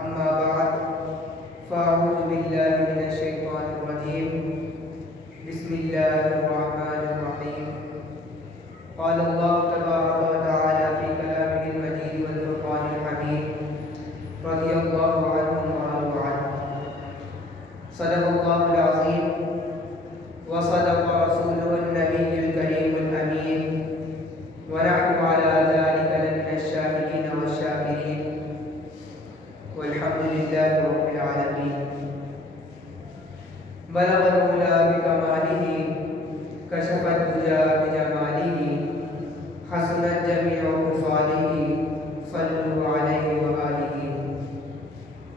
अम्मा बाद फ़अऊज़ु बिल्लाहि मिनश शैतानिर रजीम बिस्मिल्लाहिर रहमानिर रहीम क़ाल अल्लाहु तबारक व तआला फ़ी कलामिहिल मजीद वल फ़ुरक़ानिल हमीद रज़ियल्लाहु अन्हुम व रज़ू अन्हु सदक़ल्लाहुल अज़ीम व सदक़ रसूलुहुन नबिyyुल करीमुल अमीन व नहनु अला ज़ालिका लमिनश शाहिदीन वश्शाकिरीन वल्हम्दुलिल्लाहि रब्बिल आलमीन। बलगल उला बिकमालिही कशफत दुजा बिजमालिही हसनत जमीउ ख़िसालिही सल्लु अलैहि व आलिही।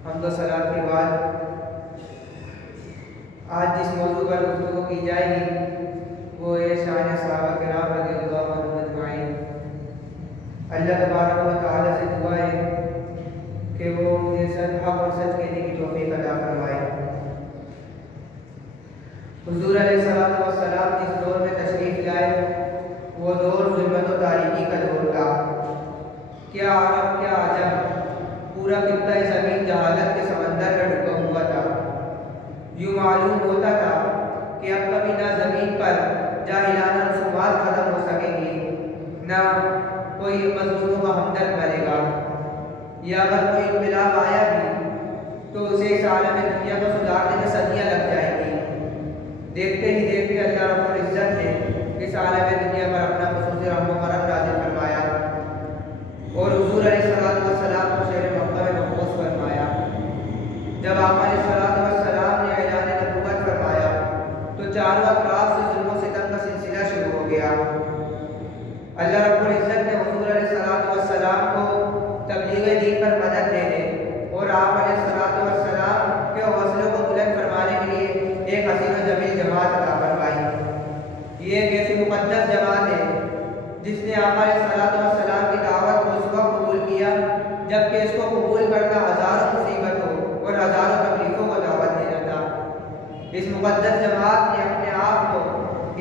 हम्द व सलात के बाद आज जिस मौजू पर गुफ्तगू की जाएगी वो है शान सहाबा किराम रज़ियल्लाहु अन्हुम अजमाइन। अल्लाह तबारक व तआला से दुआ है कि वो मुझे हक़ और सच कहने की तौफ़ीक़ अता फरमाए। हुज़ूर अलैहिस्सलातु वस्सलाम जिस दौर में तशरीफ़ लाए वो दौर ज़ुल्मत और तारीकी का दौर था। क्या अरब क्या अजम, पूरा कित्ता ज़मीन जहालत के समंदर में डूबा हुआ था। यूँ मालूम होता था कि अब कभी ना ज़मीन पर जाहिलाना रसूमात ख़त्म हो सकेंगी, ना कोई मज़लूमों का हमदर्द बनेगा, या अगर कोई इन्क़िलाब आया भी तो उसे इस आलम दुनिया को सुधारने में सदियाँ लग जाएंगी। देखते ही देखते अल्लाह रब्बुल इज़्ज़त ने इस आलम दुनिया पर अपना ख़ुसूसी रहम व करम नाज़िल फरमाया और हुज़ूर अलैहिस्सलातु वस्सलाम को शहर मक्का में मबऊस फरमाया। जब आप अलैहिस्सलातु वस्सलाम ने ऐलान नबुव्वत फरमाया तो चारों अतराफ से जुल्म व सितम का सिलसिला शुरू हो गया। अल्लाह रब्बुल इज़्ज़त ने हुज़ूर अलैहिस्सलातु वस्सलाम को तबलीग दीन पर मदद देने और आप अलैहिस्सलातु वस्सलाम के हौसलों को बुलंद फरमाने के लिए एक हसीन व जमील जमात अता फरमाई। ये एक ऐसी मुक़द्दस जमात है जिसने आप अलैहिस्सलातु वस्सलाम की दावत को उस वक्त कबूल किया जबकि इसको कबूल करना हज़ारों मुसीबतों और हज़ारों तकलीफ़ों को दावत देना था। इस मुक़द्दस जमात ने अपने आप को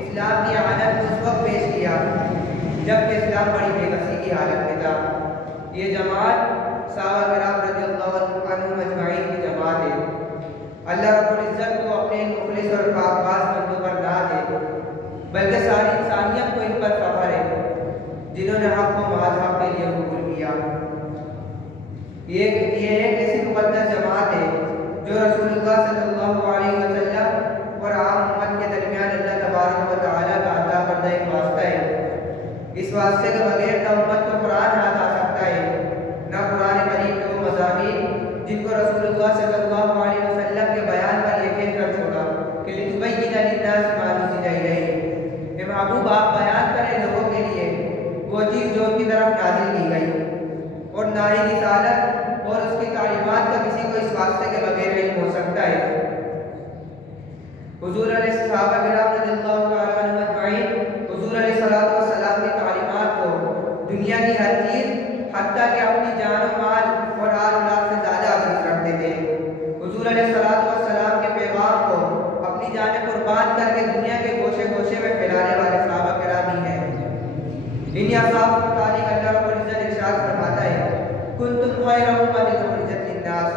इस्लाम की आनत में उस वक्त पेश किया जबकि इस्लाम बड़ी बेकसी की हालत में था। ये जमात सहाबा किराम रज़ियल्लाहु अन्हुम अजमाइन की जमात है। अल्लाह रब्बुल इज़्ज़त को अपने मुखलिस और पाकबाज़ बंदों पर नाज़ है, बल्कि सारी इंसानियत को इन पर फ़ख्र है जिन्होंने हक़ को महज़ हक़ के लिए कबूल किया। ये एक ऐसी मुक़द्दस जमात है जो रसूलुल्लाह सल्लल्लाहु अलैहि वसल्लम और आम उम्मत के दरमियान अल्लाह तबारक व तआला का अता करदा एक वास्ता है। इस वास्ते के बगैर न उम्मत को कुरान हाथ आ सकता है, न कुरान करीम के वो मज़ामीन जिनको रसूलुल्लाह सल्लल्लाहु अलैहि वसल्लम के बयान पर ये कहकर छोड़ा कि लितुबय्यिना लिन्नास मा नुज़िला इलैहिम, ए महबूब आप बयान करें लोगों के लिए वो चीज़ जो उनकी तरफ नाज़िल की गई, और ना ही रिसालत और उसकी तालीमात का किसी को इस वास्ते के बगैर इल्म हो सकता है। हुज़ूर सहाबा किराम रज़ियल्लाहु तआला अन्हुम अजमाइन हुज़ूर अलैहिस्सलातु वस्सलाम की तालीमात को दुनिया की हर चीज़ हत्ता कि अपनी जान और माल और आल औलाद से ज़्यादा अज़ीज़ रखते थे। हुज़ूर अलैहिस्सलातु वस्सलाम के पैगाम को अपनी जान कुर्बान करके दुनिया के गोशे गोशे में फैलाने वाले सहाबा किराम ही हैं। इन्हीं असहाब के मुतालिक अल्लाह रब्बुल इज़्ज़त इरशाद फरमाता है, कुंतुम खैरा उम्मतिन उखरिजत लिन्नास,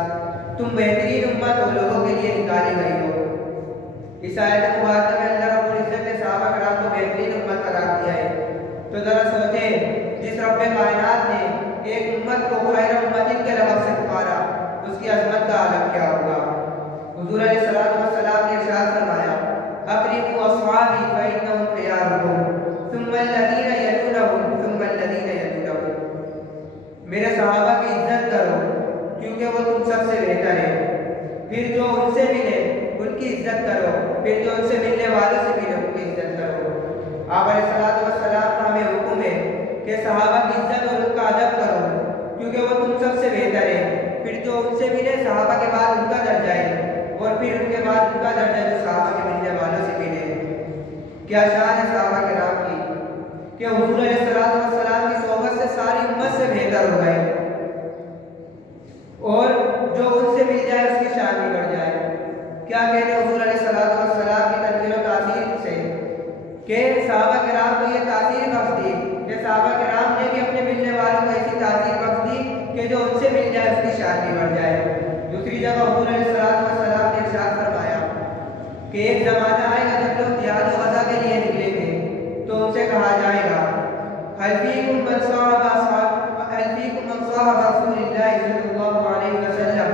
तुम बेहतरीन उम्मत हो लोगों के लिए निकाली गई हो। इस आयत मुबारक में अल्लाह रब्बुल इज़्ज़त ने सहाबा किराम को बेहतरीन उम्मत करार दिया है। तो ज़रा सोचें, जिस रब्बे कायनात ने एक उम्मत को खैरा उम्मतिन के लफ़ज़ से पुकारा उसकी अज़मत का आलम क्या होगा। हुज़ूर अलैहिस्सलातु वस्सलाम ने इरशाद फरमाया, अक़रिबू अस्हाबी फ़इन्नहुम ख़ियारुकुम सुम्मा अल्लज़ीना यलूनहुम सुम्मा अल्लज़ीना यलूनहुम, मेरे सहाबा की इज्जत करो क्योंकि वो तुम सबसे बेहतर है, फिर जो उनसे मिले उनकी इज्जत करो, फिर जो उनसे मिलने वालों से मिले उनकी इज्जत करो। आप अलैहिस्सलातु वस्सलाम का हमें हुक्म है कि सहाबा की इज्जत और उनका अदब करो क्योंकि वो तुम सबसे बेहतर है, फिर जो उनसे मिले सहाबा के बाद उनका दर्जा है और फिर उनके बाद उनका दर्जा जो सहाबा के मिलने वालों से मिले। क्या शान है सहाबा किराम की कि हुज़ूर अलैहिस्सलातु वस्सलाम की सोहबत से सारी उम्मत से बेहतर हो गए और जो उनसे मिल जाए उसकी शान भी बढ़ जाए। क्या कहने हुज़ूर अलैहिस्सलातु वस्सलाम की तनवीर और तासीर से कि सहाबा किराम को ये तासीर बख्श दी कि सहाबा किराम ने भी अपने मिलने वालों को ऐसी तासीर बख्श दी कि जो उनसे मिल जाए उसकी शान भी बढ़ जाए। हल फीकुम मन साहब रसूलिल्लाह सल्लल्लाहु अलैहि वसल्लम,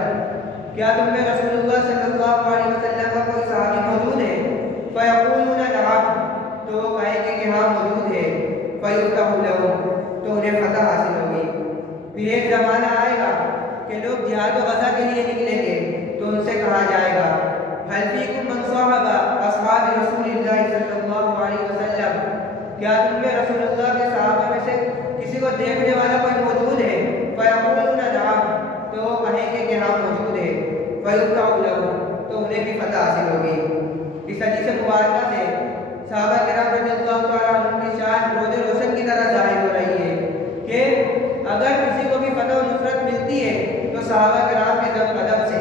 क्या तुम में रसूलुल्लाह सल्लल्लाहु अलैहि वसल्लम का कोई सहाबी मौजूद है? फयक़ूलूना नअम, तो वो कहेंगे कि हाँ मौजूद है। फयुफ्तहु लहुम, तो उन्हें फतह हासिल होगी। फिर एक ज़माना आएगा कि लोग जिहाद व ग़ज़ा के लिए निकलेंगे, तो उनसे कहा जाएगा हल फीकुम मन साहब अस्हाब रसूलिल्लाह सल्लल्लाहु अलैहि वसल्लम, क्या तुम में रसूलुल्लाह के सहाबा में से किसी को देखने वाला कोई मौजूद है? फयक़ूलूना नअम, तो वो कहेंगे कि हाँ मौजूद है। फयुफ्तहु लहुम, तो उन्हें भी फतह हासिल होगी। इस हदीस मुबारका से सहाबा किराम रज़ियल्लाहु तआला अन्हुम की शान रोज़े रोशन की तरह ज़ाहिर हो रही है कि अगर किसी को भी फतह और नुसरत मिलती है तो सहाबा किराम के दम कदम से,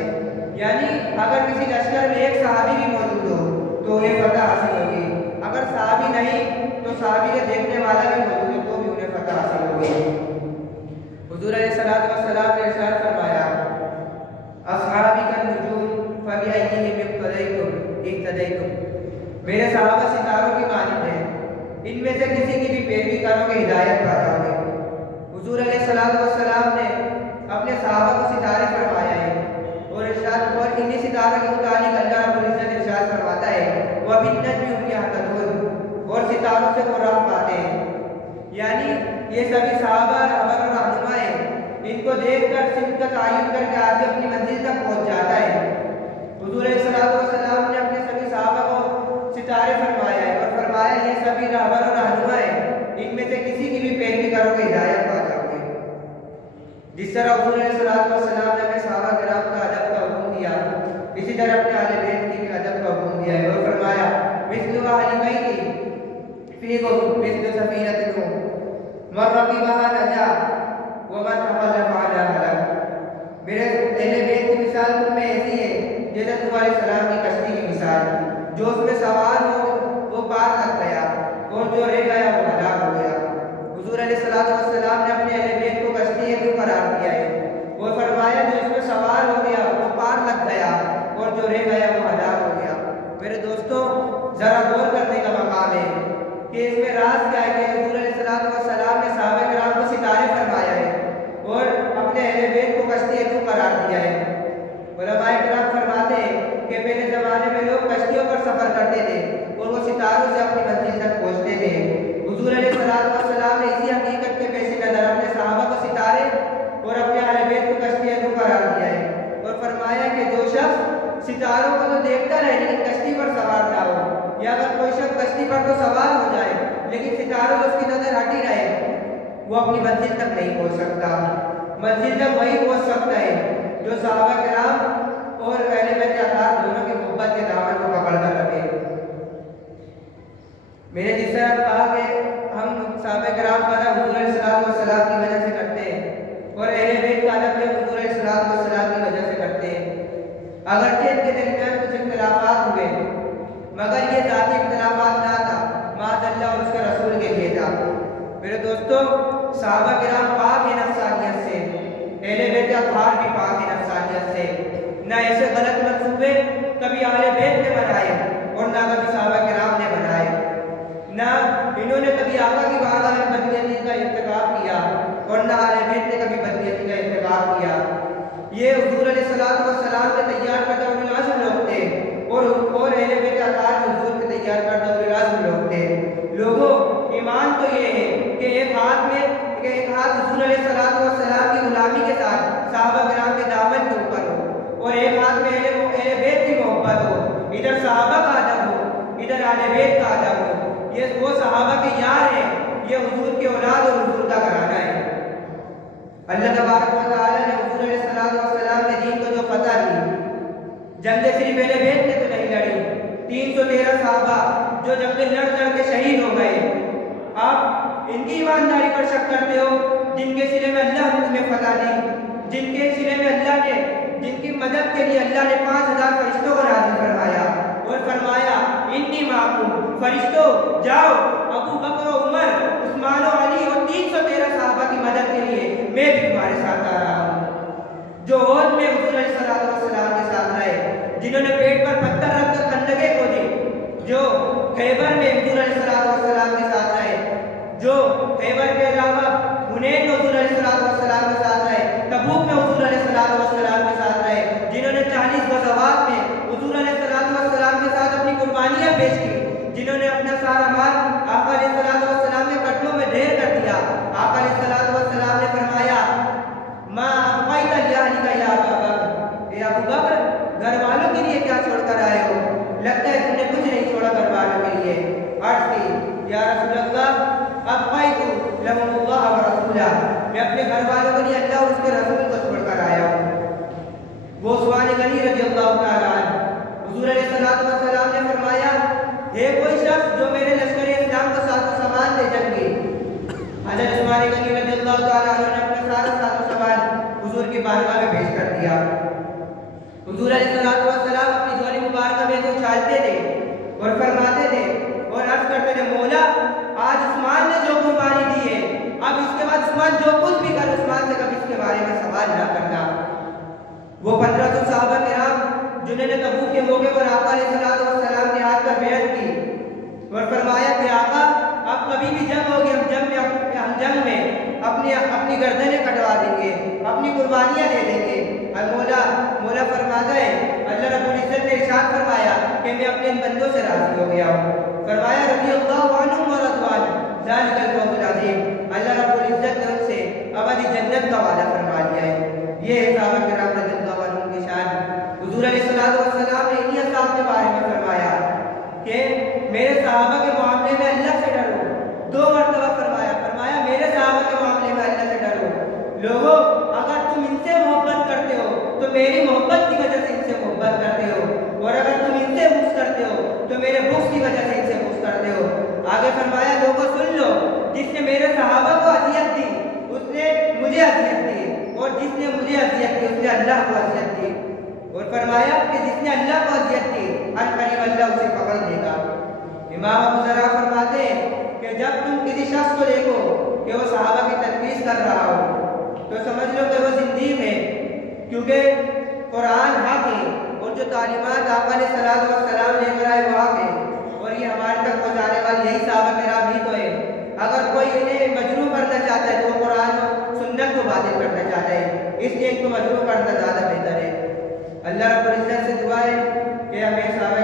यानी अगर किसी लश्कर में एक सहाबी भी मौजूद हो तो उन्हें फतह हासिल होगी। अगर सहाबी नहीं तो सहाबी के देखने वाला भी मौजूद हो तो भी उन्हें फतह हासिल होगी। हुज़ूर अलैहिस्सलातु वस्सलाम ने इरशाद फरमाया अस्हाबी का नुजूम फबिअय्यिहिम इक़्तदैतुम, मेरे सहाबा सितारों की मानिंद हैं, इनमें से किसी की भी पैरवी करोगे हिदायत पा जाओगे। हुज़ूर अलैहिस्सलातु वस्सलाम ने अपने सहाबा को सितारे फरमाया है और इन्हीं सितारों के मुतालिक अल्लाह रब्बुल इज़्ज़त इरशाद फरमाता है वह बिन्नजमी हुम यहतदून, और सितारों से वो राह पाते हैं। यानी ये सभी सहाबा रहबर और रहनुमा हैं, इनको देखकर सिमत का तयन करके आदमी अपनी मंजिल तक पहुंच जाता है। हुज़ूर अलैहिस्सलातु वस्सलाम ने अपने सभी सहाबा को सितारे फरमाया है और फरमाया ये सभी रहबर और रहनुमा हैं, इनमें से किसी की भी पैरवी करोगे हिदायत पा जाओगे। जिस तरह हुज़ूर अलैहिस्सलातु वस्सलाम ने अपने सहाबा किराम का अदब का हुक्म दिया, इसी तरह अपने अहले बैत की भी अदब का हुक्म दिया है और फरमाया मिस्लु अहली बैती फीकुम मिस्लु सफीनतिन मन रकिबहा नजा व मन तखल्लफ़ अला हलक, मेरे अहले बैत की मिसाल तुम में ऐसी है जैसे तुम्हारे सलाम की कश्ती की मिसाल, जो उसमें सवार हो वो पार लग गया और जो रह गया वो हलाक हो गया। हुज़ूर अलैहिस्सलातु वस्सलाम ने अपने अहले बैत को कश्ती क्यों करार दिया है? वो फरमाया जो इसमें सवार हो गया वो पार लग गया और जो रह गया वो हलाक हो गया। मेरे दोस्तों जरा गौर करने का मकाम है कि इसमें राज क्या है कि हुज़ूर अलैहिस्सलातु वस्सलाम ने सहाबा किराम को सितारे फरमाया है और अपने अहले बैत को कश्ती क्यों करार दिया है। उलमाए किराम फरमाते हैं कि पहले ज़माने में लोग कश्तियों पर सफ़र करते थे और वो सितारों से अपनी मंजिल तक पहुँचते थे। हुज़ूर अलैहिस्सलातु वस्सलाम ने इसी हकीकत के पेश नज़र अपने सहाबा को सितारे और अपने अहले बैत को कश्तियाँ क्यों करार दिया है और फरमाया कि जो शख्स सितारों को तो देखता रहे लेकिन कश्ती पर सवार ना हो, या अगर कोई शख्स कश्ती पर तो सवार हो जाए लेकिन सितारों से उसकी नज़र हटी रहे, वो अपनी मंजिल तक नहीं पहुँच सकता। मंजिल तक वही पहुँच सकता है जो सहाबा किराम और अहले बैत अतार दोनों की मोहब्बत के दामन को पकड़ कर रखे। मैंने जिस तरह कहा कि हम सहाबा किराम का अदब हुज़ूर अलैहिस्सलातु वस्सलाम की वजह से करते हैं और अहले बैत का अदब भी हुज़ूर अलैहिस्सलातु वस्सलाम की वजह से करते हैं। अगरचे इनके दरमियान कुछ इख्तिलाफात हुए मगर ये ज़ाती इख्तिलाफात ना था, माअज़ल्लाह और उसके रसूल के लिए था। मेरे दोस्तों सहाबा किराम पाक है नफ्सानियत से, अहले बैत अतार भी पाक है नफ्सानियत से। ना ऐसे गलत मंसूबे कभी अहले बैत ने बनाए और ना कभी सहाबा किराम ने बनाए, ना इन्होंने कभी आका की बारगाह में बदनीयती का इर्तिकाब किया और ना अहले बैत ने कभी बदनीयती का इर्तिकाब किया। ये हुज़ूर अलैहिस्सलातु वस्सलाम के तैयार करदा उलुल अज़्म लोग थे और अहले बैत अतार हुज़ूर के तैयार करदा उलुल अज़्म लोग थे। लोगों ईमान तो ये है कि एक हाथ हुज़ूर अलैहिस्सलातु वस्सलाम की गुलामी के साथ सहाबा किराम के दामन के ऊपर हो और एक हाथ में अहले बैत की मोहब्बत हो, इधर सहाबा का अदब हो इधर अहले बैत का अदब हो। ये वो सहाबा के यार हैं, ये हुज़ूर के औलाद और हुज़ूर का घराना है। अल्लाह तबारक व तआला ने हुज़ूर अलैहिस्सलातु वस्सलाम के दीन को जो फतह दी, जंग सिर्फ अहले बैत ने तो नहीं लड़ी, 313 सहाबा जो जंग लड़ के शहीद हो गए। आप इनकी ईमानदारी पर शक करते हो जिनके सिले में अल्लाह ने तुम्हें फतह दी, जिनके सिले में अल्लाह ने जिनकी मदद के लिए अल्लाह ने 5000 फरिश्तों को नाज़िल फरमाया और फरमाया इन्नी माकुम, फरिश्तों जाओ अबू बकर उमर उस्मान और अली और 313 सहाबा की मदद के लिए मैं भी तुम्हारे साथ आ रहा हूँ। जो ओद में हुज़ूर अलैहिस्सलातु वस्सलाम के साथ रहे, जिन्होंने पेट पर पत्थर रखकर खंदकें खोदी, जो खैबर में हुज़ूर अलैहिस्सलातु वस्सलाम के साथ रहे, जो खैबर के अलावा हुनैन में हुजूर अलैहिस्सलाम के साथ रहे, तबूक में हुजूर अलैहिस्सलाम के साथ रहे, जिन्होंने 40 गज़वात में हुजूर अलैहिस्सलाम के साथ अपनी कुर्बानियां पेश की, जिन्होंने अपना सारा माल आका अलैहिस्सलाम के कदमों में ढेर कर दिया। आका अलैहिस्सलाम ने फरमाया, मा अबक़ैत लिअहलिका या अबा बकर, ए अबू बकर, घर वालों के लिए क्या छोड़कर आए हो? लगता है तुमने कुछ नहीं छोड़ा घर वालों के लिए। अर्ज़ की, या रसूलल्लाह, अबक़ैतु लहुमुल्लाह व रसूला, मैं अपने घर वालों के लिए अल्लाह और उसके रसूल को छोड़कर आया हूँ। वो उस्मान गनी रज़ियल्लाहु तआला अन्हु, हुजूर अलैहिस्सलाम ने फरमाया, हे कोई शख्स जो मेरे लश्कर इस्लाम को साथ सामान ले जाएंगे। हज़रत उस्मान गनी रज़ियल्लाहु तआला अन्हु ने अपना सारा साथ सामान हुजूर की बारगाह में पेश कर दिया। हुजूर अलैहिस्सलाम अपनी झोली मुबारक में तो उछालते थे और फरमाते थे और अर्ज करते थे, मौला, आज उस्मान ने जो कुर्बानी दी है, अब इसके बाद उस्मान जो कुछ भी कर, उस्मान से कभी इसके बारे में सवाल ना करना। वो 1500 सहाबा किराम जिन्होंने तबूक के मौके पर आका अलैहिस्सलाम के हाथ पर बैत की और फरमाया कि आका, अब कभी भी जंग होगी, हम जंग में अपनी गर्दनें कटवा देंगे, अपनी कुर्बानियां दे देंगे। और मौला फरमाता है, अल्लाह रब्बुल इज्जत ने इरशाद फरमाया कि मैं अपने इन बंदों से राजी हो गया हूँ। फरमाया, रज़ियल्लाहु अन्हुम व रज़वान ज़ालिकल फौज़ुल अज़ीम, अल्लाह रब्बुल इज्जत ने उनसे अबदी जन्नत का वादा फरमा दिया है। ये है सहाबा किराम रज़ियल्लाहु अन्हुम की शान। हुजूर अलैहिस्सलाम ने इन्हीं असहाब के बारे में फरमाया कि मेरे सहाबा के मामले में अल्लाह से डरो। 2 मरतबा फरमाया मेरे सहाबा के मामले में अल्लाह से डरो। लोगों, अगर तुम इनसे मोहब्बत करते हो तो मेरी मोहब्बत की वजह से इनसे मोहब्बत करते हो, और अगर तुम इनसे बुग़्ज़ करते हो तो मेरे बुग़्ज़ की वजह से इनसे बुग़्ज़ करते हो। आगे फरमाया, लोगों सुन लो, जिसने मेरे सहाबा को अज़ियत दी उसने मुझे अज़ियत दी, और जिसने मुझे अज़ियत दी उसने अल्लाह को अज़ियत दी। और फरमाया कि जिसने अल्लाह को अज़ियत दी, अनक़रीब अल्लाह उसे पकड़ लेगा। इमाम अबू ज़रा फरमाते हैं कि जब तुम किसी शख्स को देखो कि वो सहाबा की तनक़ीस कर रहा हो तो समझ लो कि वो ज़िंदीक़ है, क्योंकि कुरान हक़ है और जो तालीमात आका अलैहिस्सलाम लेकर आए वो हक़ है, और ये हमारे तक पहुँचाने वाली यही सहाबा किराम ही तो है। अगर कोई इन्हें मजनू करना चाहता है तो वो कुरान और सुन्नत को बातिल करना चाहता है, इसलिए इनको मजनू करना ज़्यादा बेहतर है। अल्लाह रब्बुल इज्जत से दुआ है कि हमें सहाबा